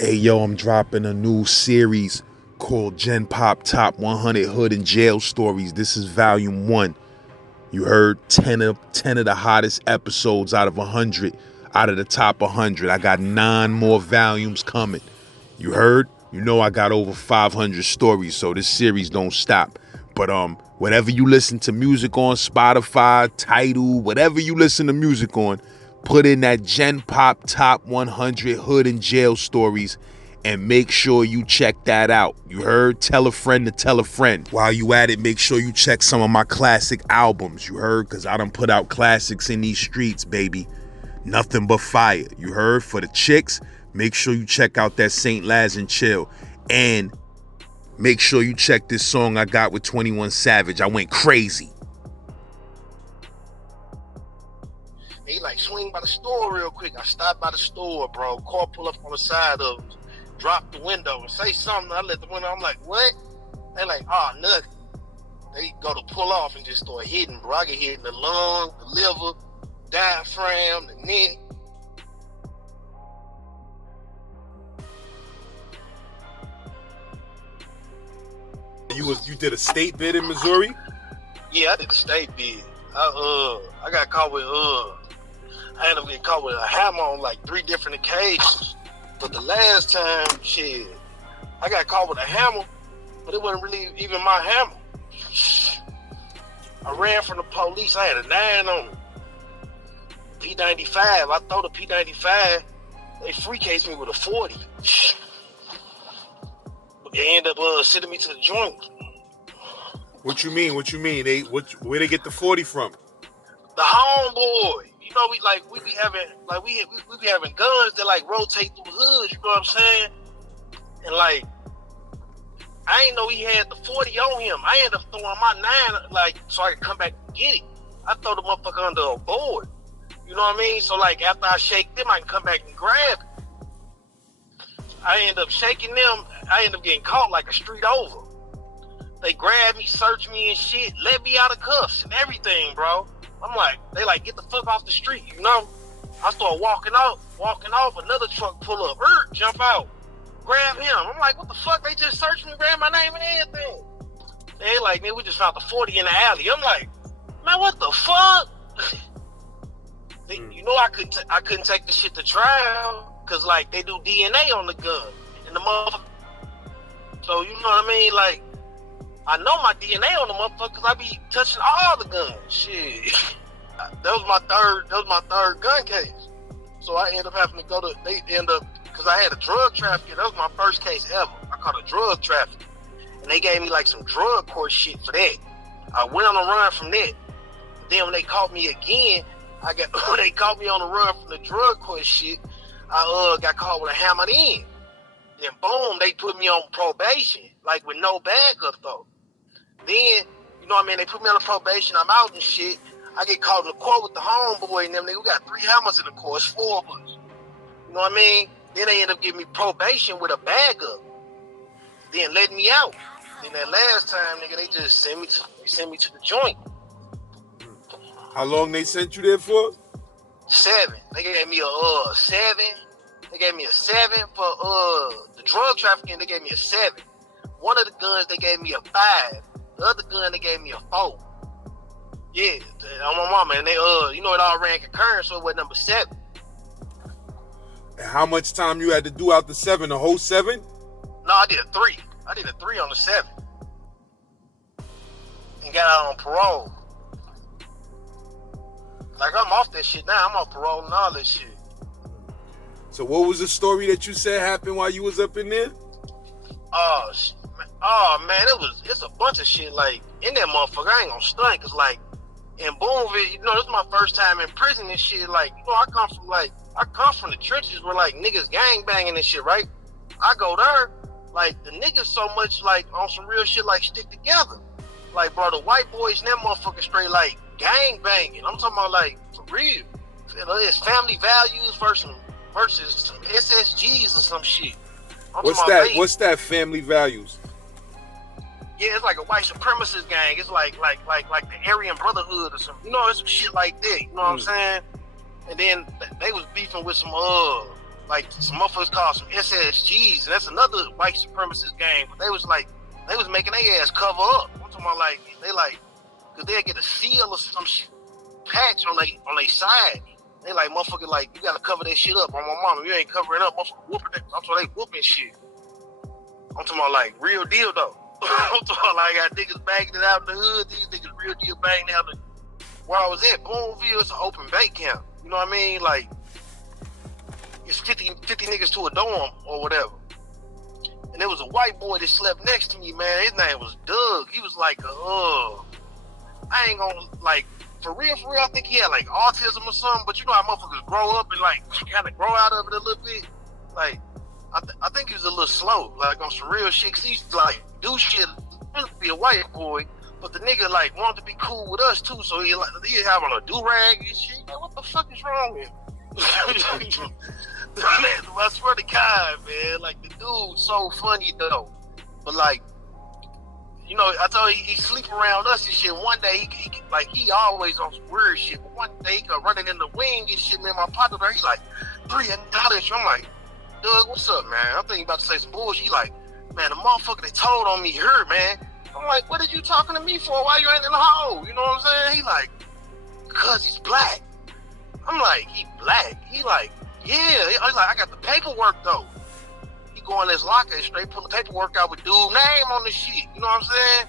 Hey yo, I'm dropping a new series called Gen Pop Top 100 Hood and Jail Stories. This is volume 1. You heard 10 of the hottest episodes out of 100, out of the top 100. I got 9 more volumes coming. You heard? You know I got over 500 stories, so this series don't stop. But whatever you listen to music on, Spotify, Tidal, whatever you listen to music on, put in that Gen Pop Top 100 Hood and Jail Stories and make sure you check that out. You heard? Tell a friend to tell a friend. While you at it, make sure you check some of my classic albums. You heard? Because I done put out classics in these streets, baby. Nothing but fire. You heard? For the chicks, make sure you check out that St. Laz and Chill. And make sure you check this song I got with 21 Savage. I went crazy. He like swing by the store real quick. I stopped by the store, bro. Car pull up on the side of us, drop the window and say something. I let the window. I'm like, what? They like, oh, nothing. They go to pull off and just start hitting, bro. I get hit in the lung, the liver, diaphragm, the neck. You did a state bid in Missouri? Yeah, I did a state bid. I got caught with I ended up getting caught with a hammer on like 3 different occasions. But the last time, shit, I got caught with a hammer, but it wasn't really even my hammer. I ran from the police. I had a 9 on me. P95. I throw the P95. They free case me with a 40. But they end up sending me to the joint. What you mean? Where they get the 40 from? The homeboy. You know, we be having guns that like rotate through hoods, you know what I'm saying? And like I ain't know he had the 40 on him. I ended up throwing my 9 like so I could come back and get it. I throw the motherfucker under a board. You know what I mean? So like after I shake them, I can come back and grab it. I end up shaking them, I end up getting caught like a street over. They grabbed me, searched me and shit, let me out of cuffs and everything, bro. I'm like, they like, get the fuck off the street, you know? I start walking off, another truck pull up, jump out, grab him. I'm like, what the fuck? They just searched me, grab my name and everything. They like, man, we just found the 40 in the alley. I'm like, man, what the fuck? You know, I couldn't take the shit to trial, cause like they do DNA on the gun and the motherfucker. So you know what I mean? Like, I know my DNA on the motherfucker because I be touching all the guns. Shit. That was my third gun case. So I end up having to because I had a drug trafficking. That was my first case ever. I caught a drug trafficking. And they gave me like some drug court shit for that. I went on a run from that. Then when they caught me again, when they caught me on the run from the drug court shit, I got caught with a hammered in. Then boom, they put me on probation, like with no bag up though. Then, you know what I mean, they put me on probation, I'm out and shit. I get caught in the court with the homeboy and them. We got 3 hammers in the court, 4 of us. You know what I mean? Then they end up giving me probation with a bag up. Then letting me out. Then that last time, nigga, they just sent me to the joint. How long they sent you there for? 7. They gave me a 7. They gave me a 7 for the drug trafficking. They gave me a 7. One of the guns they gave me a 5. The other gun they gave me a 4. Yeah, on my mama, and they you know, it all ran concurrent, so it was number 7. And how much time you had to do out the 7? The whole 7? No, I did a 3. I did a 3 on the 7. And got out on parole. Like, I'm off that shit now. I'm off parole and all that shit. So what was the story that you said happened while you was up in there? Oh man, it's a bunch of shit like in that motherfucker. I ain't gonna stunt, cause like in Boonville, you know, this is my first time in prison and shit. Like, you know, I come from the trenches where like niggas gang banging and shit, right? I go there, like the niggas so much like on some real shit like stick together. Like, bro, the white boys and that motherfucker straight like gang banging. I'm talking about like for real. It's family values versus some SSGs or some shit. What's that? What's that family values? Yeah, it's like a white supremacist gang. It's like the Aryan Brotherhood or something. You know, it's some shit like that. You know what I'm saying? And then they was beefing with some like some motherfuckers called some SSGs, and that's another white supremacist gang. But they was making their ass cover up. I'm talking about like they like, cause they'll get a seal or some patch on they side. They like motherfucker like you gotta cover that shit up on my mama. You ain't covering up, motherfucker whooping that. I'm talking they whooping shit. I'm talking about like real deal though. I'm talking about like I got niggas bagging it out in the hood. These niggas real deal bagging out the where I was at, Boonville, it's an open bay camp. You know what I mean? Like it's 50 niggas to a dorm or whatever. And there was a white boy that slept next to me, man. His name was Doug. He was like I ain't gonna like for real, I think he had like autism or something, but you know how motherfuckers grow up and like kind of grow out of it a little bit. Like, I think he was a little slow, like on some real shit. Cause he used to like do shit, be a white boy, but the nigga like wanted to be cool with us too. So he have on a do rag and shit. Like, what the fuck is wrong with him? I swear to God, man, like the dude's so funny though, but like. You know, I told you he sleep around us and shit. One day, he always on some weird shit. But one day, he come running in the wing and shit, man. My partner there, he's like, $300. I'm like, Doug, what's up, man? I'm thinking about to say some bullshit. He like, man, the motherfucker that told on me hurt, man. I'm like, what did you talking to me for? Why you ain't in the hole? You know what I'm saying? He like, cause he's black. I'm like, he black? He like, yeah. He's like, I got the paperwork though. Go in his locker and straight pull the paperwork out with dude's name on the shit. You know what I'm saying?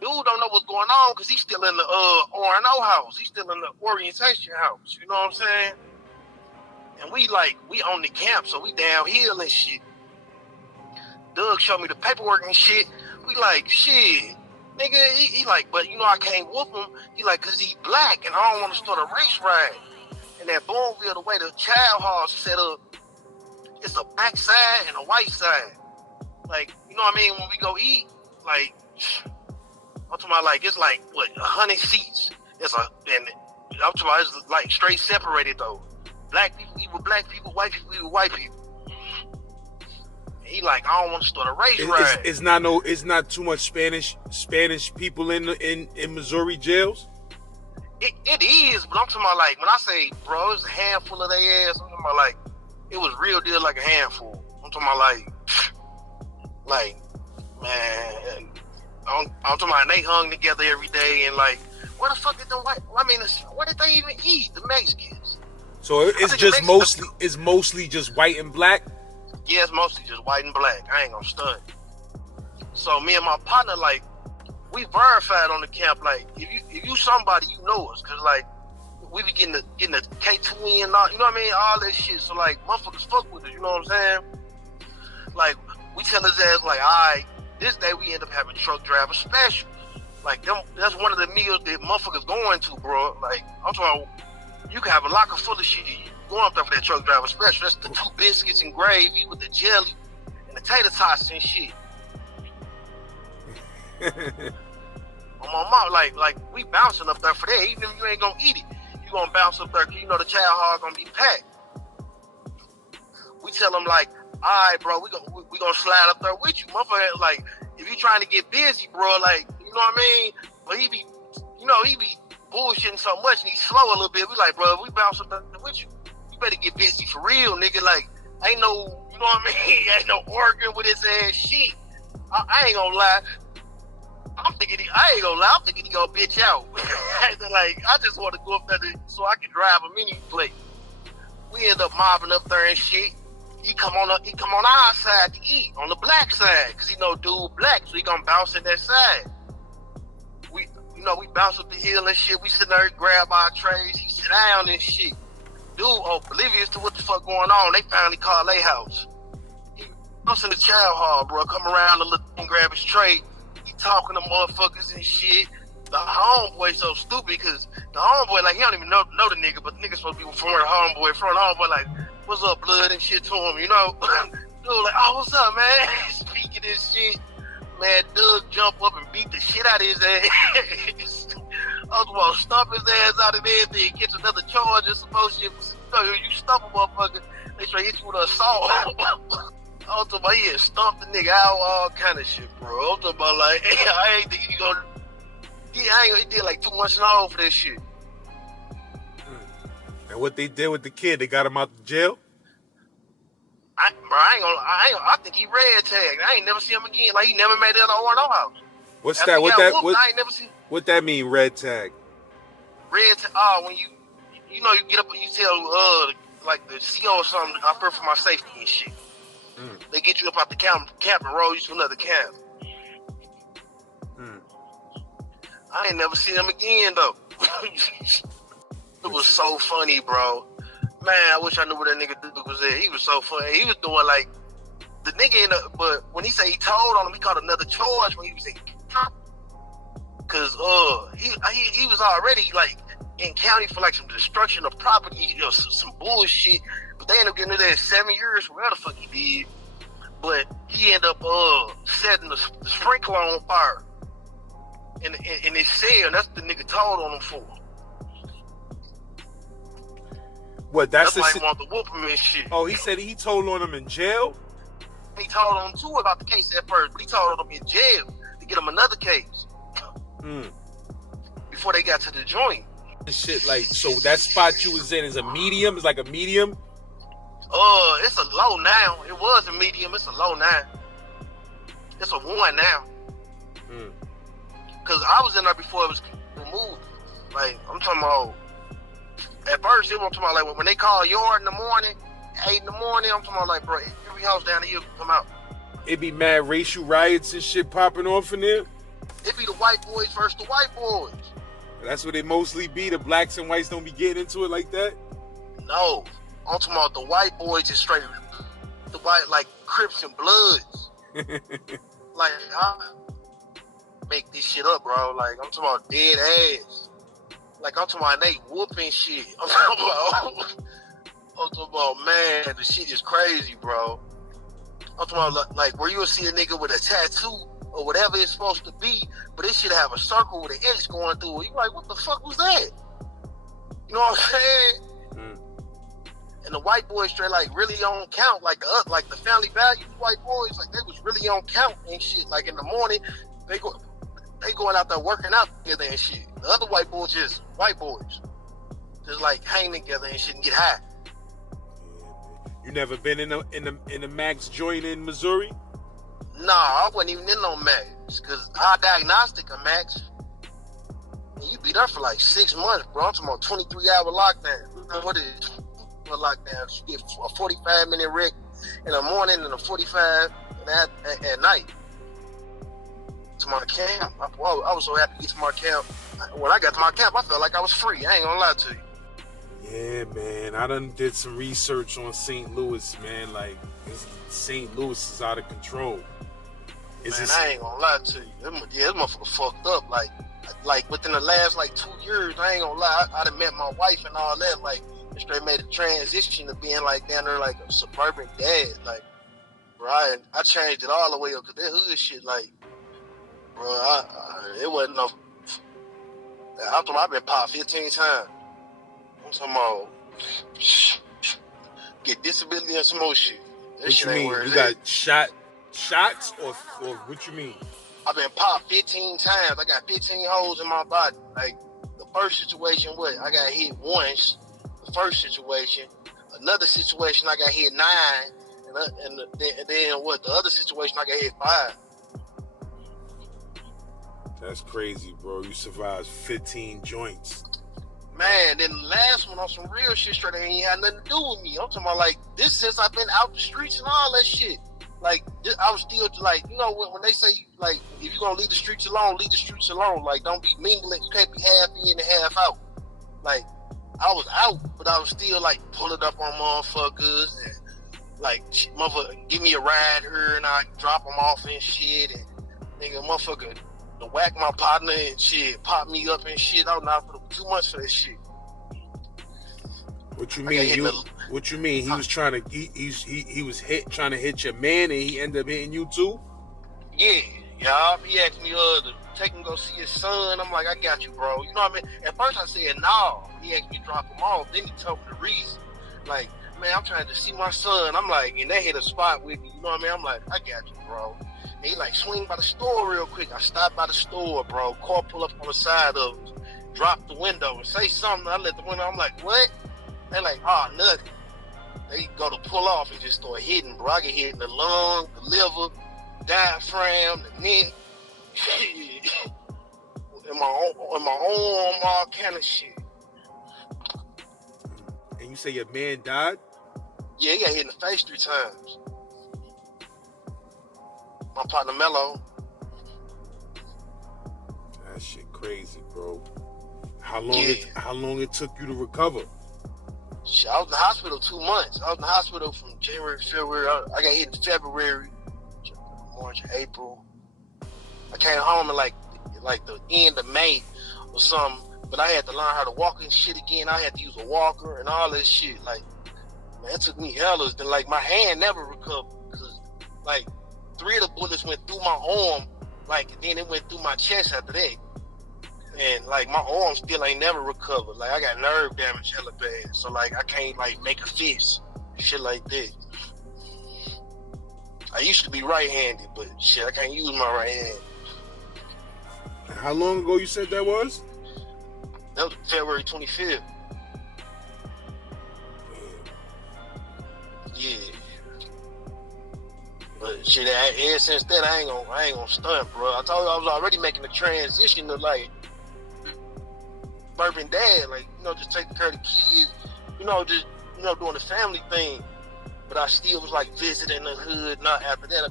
Dude don't know what's going on because he's still in the O&O house. He's still in the orientation house. You know what I'm saying? And we on the camp, so we downhill and shit. Doug showed me the paperwork and shit. We like, shit. Nigga, he like, but you know I can't whoop him. He like, cause he black and I don't want to start a race ride. And that Boonville, the way the child hall's set up, it's a black side and a white side. Like, you know what I mean? When we go eat, like, I'm talking about like, it's like, what, 100 seats. And I'm talking about it's like straight separated though. Black people eat with black people, white people eat with white people. And he like, I don't want to start a race ride. It's not too much Spanish people in Missouri jails? It is, but I'm talking about like, when I say, bro, it's a handful of their ass, I'm talking about like, it was real deal like a handful. I'm talking about like, man, I'm talking about they hung together every day and like, where the fuck did the white, I mean, what did they even eat? The Mexicans. So it's mostly just white and black? Yeah, it's mostly just white and black. I ain't gonna stunt. So me and my partner, like, we verified on the camp, like, if you somebody, you know us, cause like, we be getting the K2 and all, you know what I mean? All that shit. So like, motherfuckers fuck with us, you know what I'm saying? Like, we tell his ass like, all right, this day we end up having truck driver special. Like, that's one of the meals that motherfuckers going to, bro. Like, I'm talking about, you can have a locker full of shit going up there for that truck driver special. That's the 2 biscuits and gravy with the jelly and the tater tots and shit. On my mom, like we bouncing up there for that, even if you ain't gonna eat it. You gonna bounce up there because you know the child hall gonna be packed. We tell them like, all right, bro, we gonna slide up there with you, motherfucker. Like, if you trying to get busy, bro, like, you know what I mean? But he be bullshitting so much and he's slow a little bit. We like, bro, if we bounce up there with you, you better get busy for real, nigga. Like, ain't no, you know what I mean? Ain't no arguing with his ass shit. I ain't gonna lie. I'm thinking he gonna bitch out. Like, I just want to go up there so I can drive a mini plate. We end up mobbing up there and shit. He come on our side to eat, on the black side, cause he know dude black, so he gonna bounce in that side. We bounce up the hill and shit. We sit there, grab our trays. He sit down and shit. Dude, oblivious to what the fuck going on. They finally called their house. He goes in the child hall, bro. Come around and look and grab his tray. Talking to motherfuckers and shit. The homeboy so stupid because the homeboy, like, he don't even know the nigga, but the nigga supposed to be from the homeboy, like, what's up, blood and shit to him, you know? Dude, like, oh, what's up, man? Speaking this shit, man, Doug jump up and beat the shit out of his ass. I was about to stomp his ass out of everything, catch another charge or some bullshit. You stump a motherfucker, they try to hit you with an assault. I'm talking about he had stomped the nigga out, all kind of shit, bro. I'm talking about like, hey, I ain't think he gonna. He did like 2 months in a hole for this shit. And what they did with the kid, they got him out the jail? I think he red tagged. I ain't never see him again. Like, he never made it on no house. What's After that? he What got that? whooped, I ain't never seen What that mean? Red tag. when you get up and you tell like the CO or something, I fear for my safety and shit. They get you up out the camp and roll you to another camp. I ain't never seen him again though. It was so funny, bro. Man, I wish I knew what that nigga dude was at. He was so funny. He was doing like the nigga but when he say he told on him, he caught another charge when he was in cause he was already like in county for like some destruction of property, some bullshit. But they ended up getting to that 7 years, whatever the fuck he did. But he ended up setting the sprinkler on fire in his cell, and that's what the nigga told on him for. What? That's why he wanted to whoop him and shit. Oh, he said he told on him in jail? He told on him too about the case at first, but he told on him in jail to get him another case. Before they got to the joint. Shit, like, so that spot you was in is a medium? It's like a medium? It's a low now. It was a medium. It's a low now. It's a 1 now. Cause I was in there before it was removed. Like, I'm talking about. At first, I'm talking about like when they call yard in the morning, 8 in the morning. I'm talking about like, bro, every house down here come out. It be mad racial riots and shit popping off in there. It be the white boys versus the white boys. That's what they mostly be. The blacks and whites don't be getting into it like that. No, I'm talking about the white boys is straight. The white like Crips and Bloods. Like, I make this shit up, bro. Like, I'm talking about dead ass. Like, I'm talking about they whooping shit. I'm talking about, man, the shit is crazy, bro. I'm talking about, like, where you'll see a nigga with a tattoo or whatever it's supposed to be, but it should have a circle with an X going through it. You're like, what the fuck was that? You know what I'm saying? And the white boys straight, like, really on count, like the family values white boys, like, they was really on count and shit. Like, in the morning, they going out there working out together and shit. The other white boys just white boys. Just like hang together and shit and get high. You never been in the Max joint in Missouri? Nah, I wasn't even in no Max. Cause our diagnostic of Max, you be there for like 6 months, bro. I'm talking about 23-hour lockdown. What is lockdown? You get a 45-minute rec in the morning and a 45 at night. To my camp. I was so happy to get to my camp. When I got to my camp, I felt like I was free. I ain't gonna lie to you. Yeah, man. I done did some research on St. Louis, man. Like, St. Louis is out of control. I ain't gonna lie to you. This motherfucker fucked up. Like within the last like 2 years, I ain't gonna lie. I done met my wife and all that. Like, and straight made a transition to being like down there like a suburban dad. Like, bro, I changed it all the way up because that hood shit, like, bro, it wasn't no. I've been popped 15 times. I'm talking about get disability and some more shit. That what shit you ain't mean? where You it's got shots or what you mean? I've been popped 15 times. I got 15 holes in my body. Like, the first situation, I got hit once. The first situation. Another situation, I got hit 9. And then the other situation, I got hit 5. That's crazy, bro. You survived 15 joints. Man, then the last one on some real shit straight ain't had nothing to do with me. I'm talking about, like, this since I've been out the streets and all that shit. Like, I was still, like, you know, when they say, like, if you're gonna leave the streets alone, leave the streets alone. Like, don't be mingling. You can't be half in and half out. Like, I was out, but I was still, like, pulling up on motherfuckers and, like, motherfucker, give me a ride here and I drop them off and shit. And, nigga, motherfucker, to whack my partner and shit, pop me up and shit. I was not for 2 months for that shit. What you mean? What you mean? He was trying to he was trying to hit your man and he ended up hitting you too? Yeah. He asked me to take him go see his son. I'm like, I got you, bro. You know what I mean? At first I said no. He asked me to drop him off. Then he told me the reason. Like, man, I'm trying to see my son. I'm like, and they hit a spot with me. You know what I mean? I'm like, I got you, bro. And he like swing by the store real quick. I stopped by the store, bro. Car pull up on the side of us, drop the window and say something. I let the window. I'm like, what? They like, oh, nothing. they go to pull off and just start hitting, bro. I get hit in the lung, the liver, diaphragm, the neck, in my arm, all kind of shit. And you say your man died? Yeah, he got hit in the face 3 times. My partner Mello. That shit crazy, bro. How long it took you to recover? Shit, I was in the hospital 2 months. I was in the hospital from January, February. I got hit in February, March, April. I came home in like the end of May or something. But I had to learn how to walk and shit again. I had to use a walker and all this shit. Like, man, it took me hell. Then like my hand never recovered because like 3 of the bullets went through my arm. Like, then it went through my chest after that. And like my arm still ain't never recovered. Like I got nerve damage hella bad. So like I can't like make a fist. Shit like that. I used to be right-handed, but shit, I can't use my right hand. How long ago you said that was? That was February 25th. Yeah. But shit, ever since then I ain't gonna stunt, bro. I told you I was already making the transition to like Bourbon Dad, like, you know, just taking care of the kids, you know, just, you know, doing the family thing. But I still was like visiting the hood. Not after that,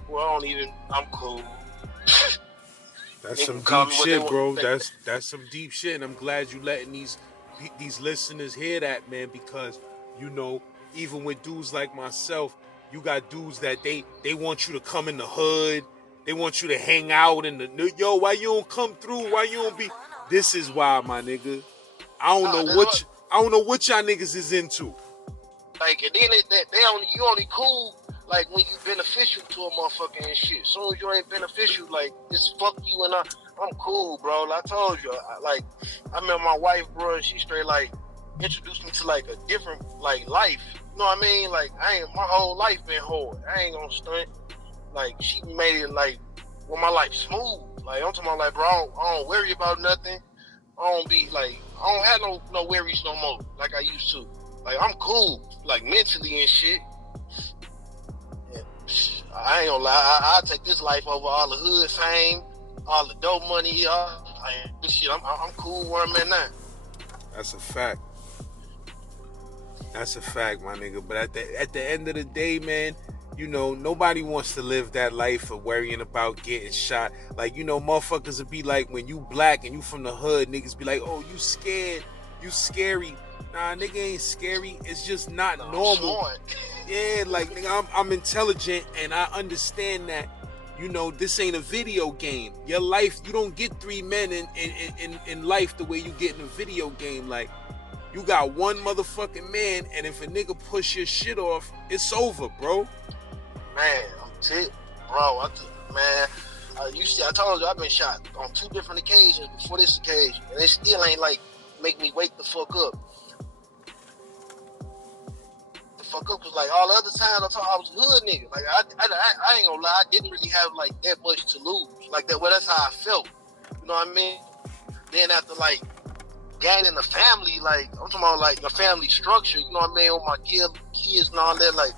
I'm cool. That's some deep shit, bro. That's some deep shit, and I'm glad you letting these listeners hear that, man, because you know, even with dudes like myself, you got dudes that they want you to come in the hood, they want you to hang out in the yo. Why you don't come through? Why you don't be? This is why, my nigga. I don't know what y'all niggas is into. Like, and then you only cool like when you beneficial to a motherfucker and shit. As soon as you ain't beneficial, like, it's fuck you and I'm cool, bro. Like I told you, I met my wife, bro. And she straight like introduced me to like a different like life. You know what I mean? Like my whole life been hard. I ain't gonna stunt. Like she made it like my life smooth. Like I'm talking about like, bro, I don't worry about nothing. I don't have no worries no more like I used to. Like I'm cool, like mentally and shit. And I ain't gonna lie, I'll take this life over all the hood fame, all the dope money, this shit. I'm cool where I'm at now. That's a fact. That's a fact, my nigga. But at the end of the day, man, you know, nobody wants to live that life of worrying about getting shot. Like, you know, motherfuckers would be like, when you black and you from the hood, niggas be like, oh, you scared, you scary. Nah, nigga ain't scary. It's just not normal. Yeah, like, nigga, I'm intelligent and I understand that, you know, this ain't a video game. Your life, you don't get 3 men in life the way you get in a video game. Like, you got one motherfucking man, and if a nigga push your shit off, it's over, bro. Man, I'm tight, bro. You see, I told you I've been shot on 2 different occasions before this occasion, and it still ain't like make me wake the fuck up. Cause like all the other times I thought I was a hood nigga. Like I ain't gonna lie, I didn't really have like that much to lose. Like that, well, that's how I felt. You know what I mean? Then after like gaining a family, like I'm talking about like a family structure. You know what I mean? With my kids and all that, like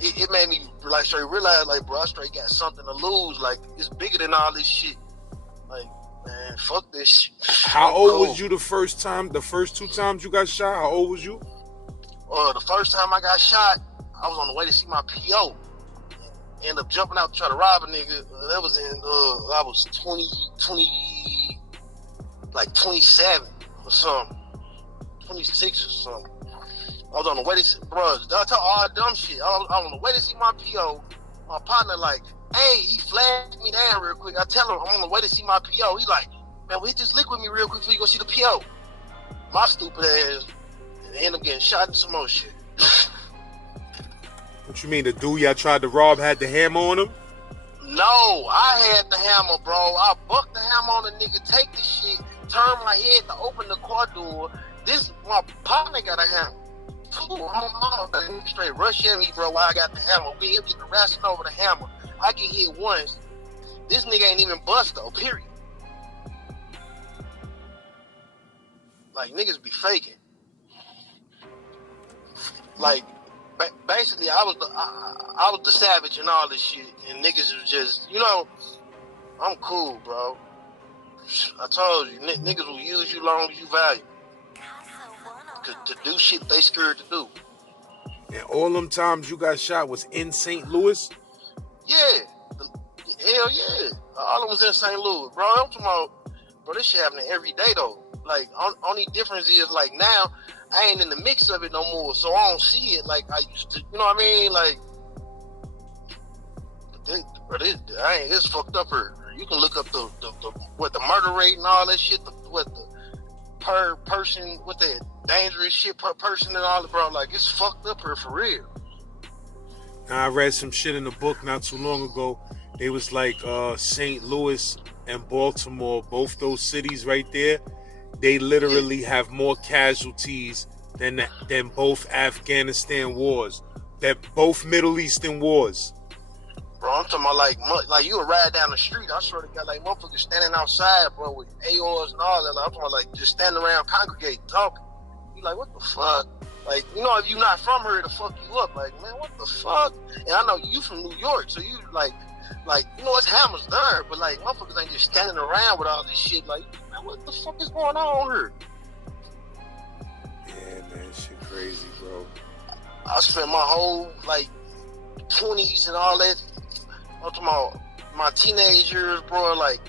it made me like straight realize, like, bro, I straight got something to lose. Like it's bigger than all this shit. Like, man, fuck this shit. How old was you the first 2 times you got shot? How old was you? The first time I got shot, I was on the way to see my PO. Ended up jumping out to try to rob a nigga. That was I was 27 or something. 26 or something. I was on the way to, bro, I tell all dumb shit. I was on the way to see my PO. My partner like, hey, he flagged me down real quick. I tell him I'm on the way to see my PO. He like, man, we just lick with me real quick before you go see the PO. My stupid ass end up getting shot and some more shit. What you mean, the dude y'all tried to rob had the hammer on him? No, I had the hammer, bro. I bucked the hammer on the nigga, take the shit, turn my head to open the car door. My partner got a hammer. I'm straight rush at me, bro, while I got the hammer. We him get the wrestling over the hammer. I get hit once. This nigga ain't even bust though, period. Like, niggas be faking. like basically I was the savage and all this shit, and niggas was just, you know, I'm cool, bro. I told you, niggas will use you long as you value. To do shit they scared to do. And all them times you got shot was in St. Louis? Yeah. Hell yeah. All of them was in St. Louis, bro. I'm talking about, bro, this shit happening every day, though. Like, only difference is, like, now, I ain't in the mix of it no more, so I don't see it like I used to. You know what I mean? Like, it's fucked up here. You can look up the murder rate and all that shit, the per person, what the dangerous shit per person and all that, bro. Like, it's fucked up here for real. I read some shit in the book not too long ago. They was like St. Louis and Baltimore, both those cities right there, they literally have more casualties than both Afghanistan wars, that both Middle Eastern wars. Bro, I'm talking about like you would ride down the street. I swear to God, like motherfuckers standing outside, bro, with ARs and all that. Like, I'm talking about like just standing around, congregating, talking. You like, what the fuck? Like, you know, if you not from here, to fuck you up. Like, man, what the fuck? And I know you from New York, so you like, you know, it's hammers there, but like, motherfuckers ain't just standing around with all this shit. Like, man, what the fuck is going on here? Yeah, man, shit crazy, bro. I spent my whole like 20s and all that. I'm talking about my teenage years, bro, like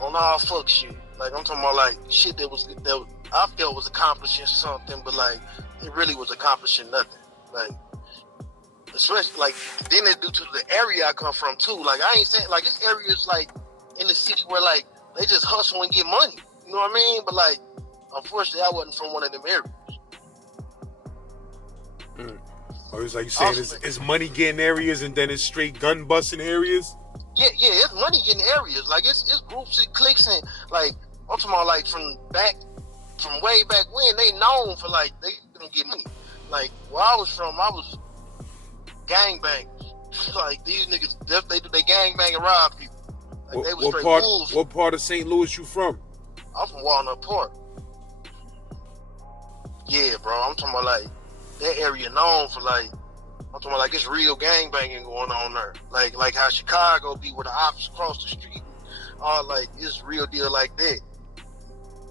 on all fuck shit. Like, I'm talking about like shit that I felt was accomplishing something, but like it really was accomplishing nothing. Like, especially like then it's due to the area I come from too. Like, I ain't saying like this area's like in the city where like they just hustle and get money. You know what I mean? But like, unfortunately, I wasn't from one of them areas. Or it's like you saying, it's money getting areas and then it's straight gun busting areas? Yeah, it's money getting areas. Like, it's groups and cliques, and like, I'm talking about like from way back when, they known for like, they gonna get money. Like, where I was from, I was gangbangers. Like, these niggas, they gangbang and rob people. Like, they was straight wolves. What part of St. Louis you from? I'm from Walnut Park. Yeah, bro, I'm talking about like, that area known for like, I'm talking about like it's real gangbanging going on there. Like how Chicago be where the ops cross the street. All like, it's real deal like that.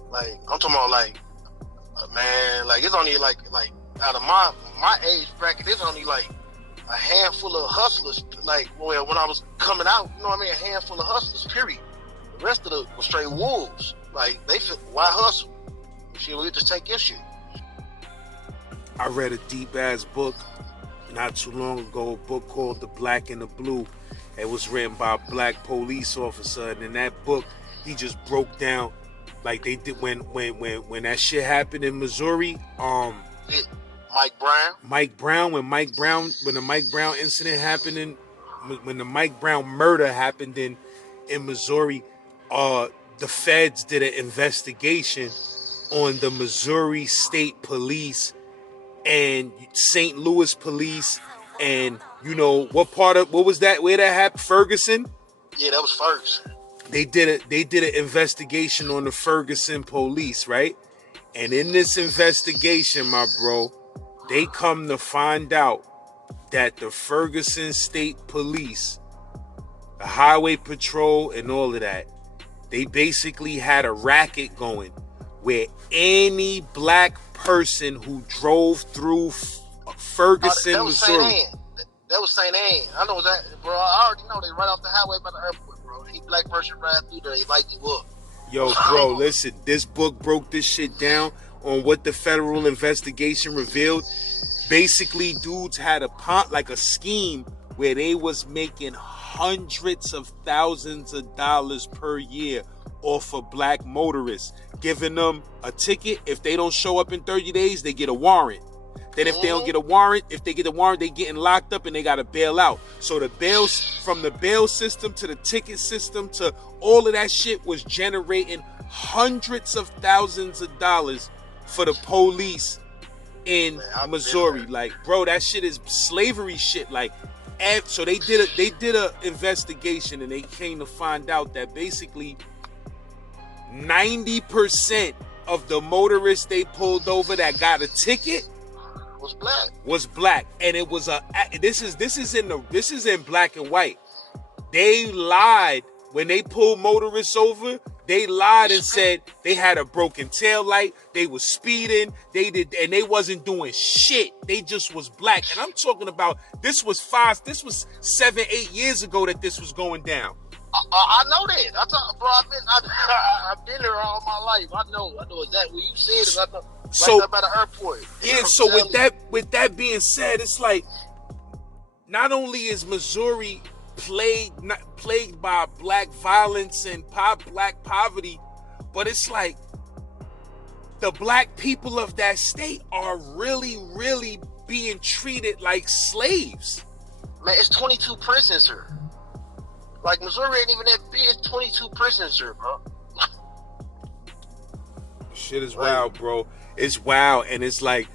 Like, I'm talking about like, man, like it's only like out of my age bracket, there's only like a handful of hustlers. Like, well, when I was coming out, you know what I mean, a handful of hustlers, period. The rest of the was straight wolves. Like, they fit, why hustle? Shit, we just take your shit. I read a deep ass book not too long ago, a book called The Black and the Blue. It was written by a black police officer, and in that book, he just broke down like they did when that shit happened in Missouri. Mike Brown. When the Mike Brown incident happened when the Mike Brown murder happened in Missouri, the feds did an investigation on the Missouri State Police and St. Louis police, and you know what was that, where that happened? Ferguson? Yeah, that was Ferguson. They did an investigation on the Ferguson police, right? And in this investigation, my bro, they come to find out that the Ferguson State Police, the Highway Patrol and all of that, they basically had a racket going where any black person who drove through Ferguson, Missouri. That was St. Anne. I know that, bro. I already know they right off the highway by the airport, bro. Any black person ride through there, they light you up. Yo, bro, listen, this book broke this shit down on what the federal investigation revealed. Basically, dudes had a scheme where they was making hundreds of thousands of dollars per year off of black motorists, giving them a ticket. If they don't show up in 30 days, they get a warrant. Then if they don't get a warrant, they getting locked up and they gotta bail out. So the bails, from the bail system to the ticket system to all of that shit, was generating hundreds of thousands of dollars for the police in Missouri. Like, bro, that shit is slavery shit. Like, so they did a investigation, and they came to find out that basically 90% of the motorists they pulled over that got a ticket Was black, and it was this is in black and white. They lied when they pulled motorists over. They lied and said they had a broken tail light. They was speeding. And they wasn't doing shit. They just was black. And I'm talking about this was 7, 8 years ago that this was going down. I know that. Bro, I've been there all my life. I know exactly what you said. I know. So about the airport. Yeah. So with that being said, it's like not only is Missouri plagued by black violence and black poverty, but it's like the black people of that state are really, really being treated like slaves. Man, it's 22 prisons here. Like, Missouri ain't even that big. It's 22 prisons here, bro. Shit is wild, bro. It's wild, and it's like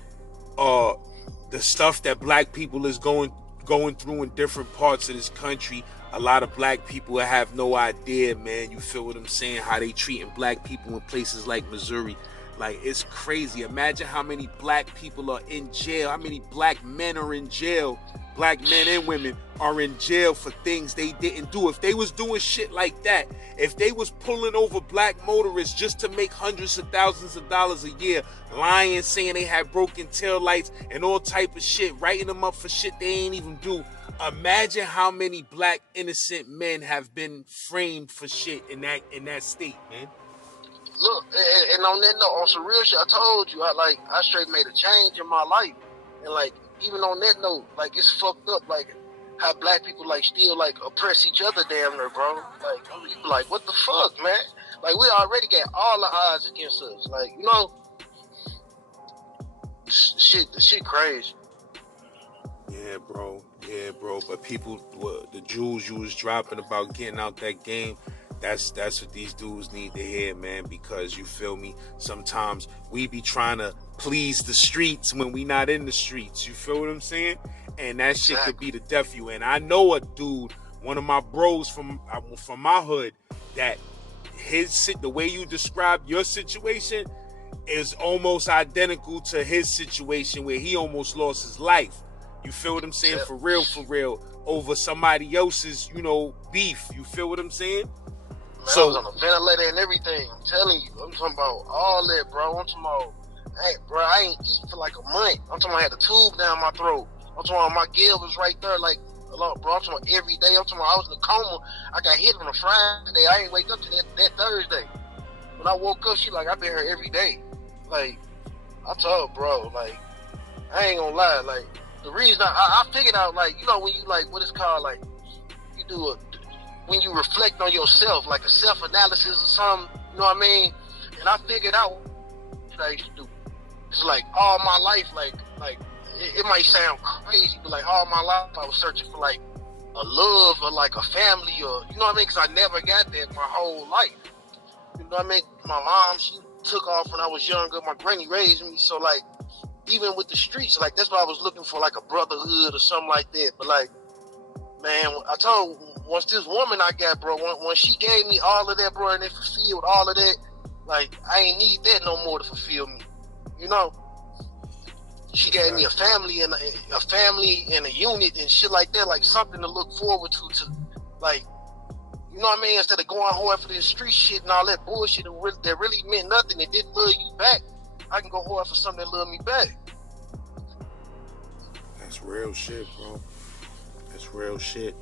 the stuff that black people is going through in different parts of this country. A lot of black people have no idea, man. You feel what I'm saying? How they treating black people in places like Missouri. Like, it's crazy. Imagine how many black people are in jail. How many black men are in jail. Black men and women are in jail for things they didn't do. If they was doing shit like that, if they was pulling over black motorists just to make hundreds of thousands of dollars a year, lying, saying they had broken tail lights and all type of shit, writing them up for shit they ain't even do. Imagine how many black innocent men have been framed for shit in that state, man. Look, and on that note, on some real shit, I told you, I straight made a change in my life. And like, even on that note, like, it's fucked up, like, how black people, like, still, like, oppress each other damn near, bro. Like, you like, what the fuck, man? Like, we already got all the odds against us. Like, you know, shit crazy. Yeah, bro. But people, the jewels you was dropping about getting out that game, that's what these dudes need to hear, man, because you feel me, sometimes we be trying to please the streets when we not in the streets, you feel what I'm saying? And that shit could be the death of you. And I know a dude, one of my bros from my hood, that the way you describe your situation is almost identical to his situation where he almost lost his life. You feel what I'm saying? For real, over somebody else's, beef. You feel what I'm saying? Man, I was on a ventilator and everything. I'm telling you. I'm talking about all that, bro. I'm talking about, hey, bro, I ain't eat for like a month. I'm talking about I had a tube down my throat. I'm talking about my gill was right there, like, bro. I'm talking about every day. I'm talking about I was in a coma. I got hit on a Friday. I ain't wake up to that Thursday. When I woke up, she like, I've been here every day. Like, I told bro, like, I ain't gonna lie, like, the reason I figured out, like, when you, like, what it's called, like, you do when you reflect on yourself, like a self-analysis or something, you know what I mean? And I figured out what I used to do. It's like all my life, like it might sound crazy, but like all my life I was searching for like a love or like a family, or, you know what I mean? Because I never got that my whole life. You know what I mean? My mom, she took off when I was younger. My granny raised me, so like, even with the streets, like, that's what I was looking for, like a brotherhood or something like that. But like, man, I told, once this woman I got, bro, when she gave me all of that, bro, and it fulfilled all of that, like, I ain't need that no more to fulfill me, you know? She gave me a family and a unit and shit like that, like something to look forward to like, you know what I mean? Instead of going hard for this street shit and all that bullshit that really meant nothing and didn't love you back, I can go hard for something that love me back. That's real shit, bro. That's real shit.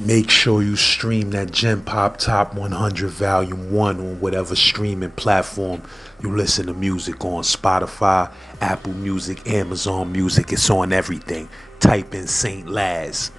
Make sure you stream that Gen Pop Top 100 Volume 1 on whatever streaming platform you listen to music on. Spotify, Apple Music, Amazon Music. It's on everything. Type in Saint Laz.